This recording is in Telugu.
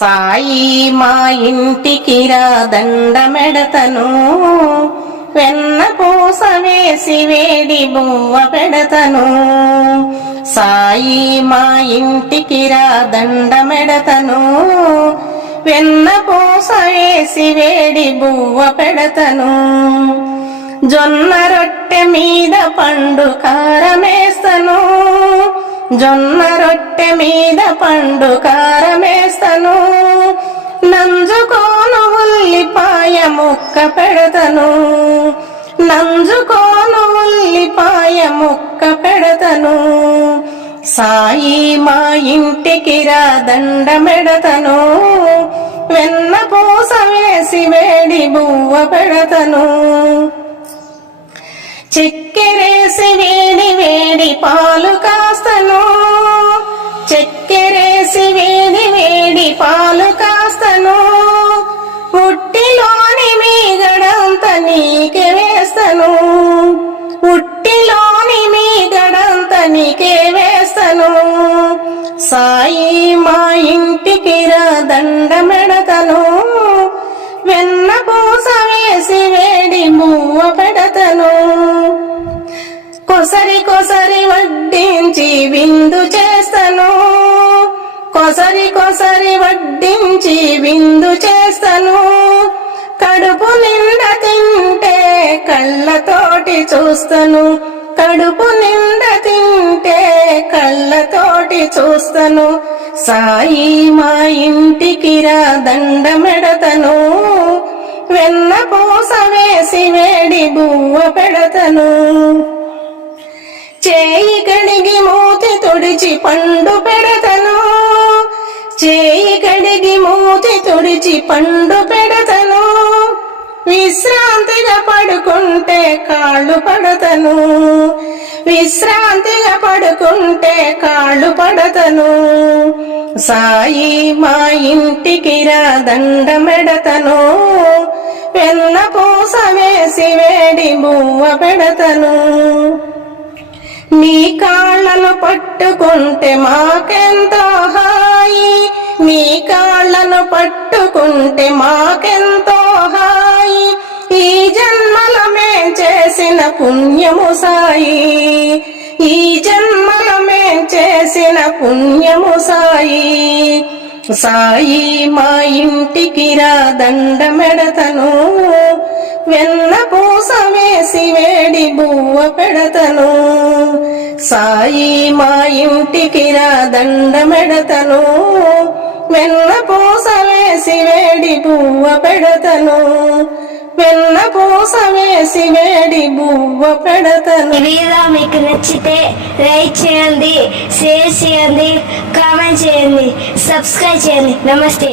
సాయి మా ఇంటికి రా దండమెడతను. వెన్న పూస వేసి వేడి బువ్వ పెడతను. సాయి మా ఇంటికి రా దండమెడతను. వెన్న పూస వేసి వేడి బువ్వ పెడతను. జొన్న రొట్టె మీద పండు కారమే జొన్న రొట్టె మీద పండు కారమేస్తను. నంజుకోను ఉల్లిపాయ ముక్క పెడతను. నంజుకోను ఉల్లిపాయ ముక్క పెడతను. సాయి మా ఇంటికి రా దండమెడతను. వెన్న పూస వేసి వేడి బువ్వ పెడతను. చిక్కెరేసి వేడి వేడి పాలు మా ఇంటికి రా దండమెడతను వెన్న పూస వేసి వేడి మూవ పెడతను కొసరి కొసరి వడ్డించి విందు చేస్తను కొసరి కొసరి వడ్డించి విందు చేస్తను కడుపు నిండా తింటే కళ్ళతోటి చూస్తను. కడుపు నిండా తింటే కళ్ళతోటి చూస్తను. సాయి మా ఇంటికి రా దండమెడతను. వెన్న పూస వేసి వేడి బువ్వ పెడతను. చేయి కడిగి మూతి తుడిచి పండు పెడతను. చేయి కడిగి మూతి తుడిచి పండు పెడతను. విశ్రాంతిగా పడుకుంటే కాళ్ళు పడతను. విశ్రాంతిగా పడుకుంటే కాళ్ళు పడతను. సాయి మా ఇంటికి రా దండమెడతను. వెన్న పూస వేసి వేడి బువ్వ పెడతను. నీ కాళ్ళను పట్టుకుంటే మాకెంతో హాయి. నీ కాళ్ళను పట్టుకుంటే మాకెంతో హాయి. ఈ జన్మల మేం చేసిన పుణ్యము సాయి. ఈ జన్మ చేసిన పుణ్యము సాయి. సాయి మా ఇంటికి రా దండమెడతను. వెన్న పూస వేసి వేడి బువ్వ పెడతను. సాయి మా ఇంటికి రా దండమెడతను. వెన్న పూస వేసి వేడి బువ్వ పెడతను. వెన్న పూస వేసి వేడి బువ్వ పెడతను. ఈ వీడియో మీకు నచ్చితే లైక్ చేయండి షేర్ చేయండి కామెంట్ చేయండి సబ్స్క్రైబ్ చేయండి. నమస్తే.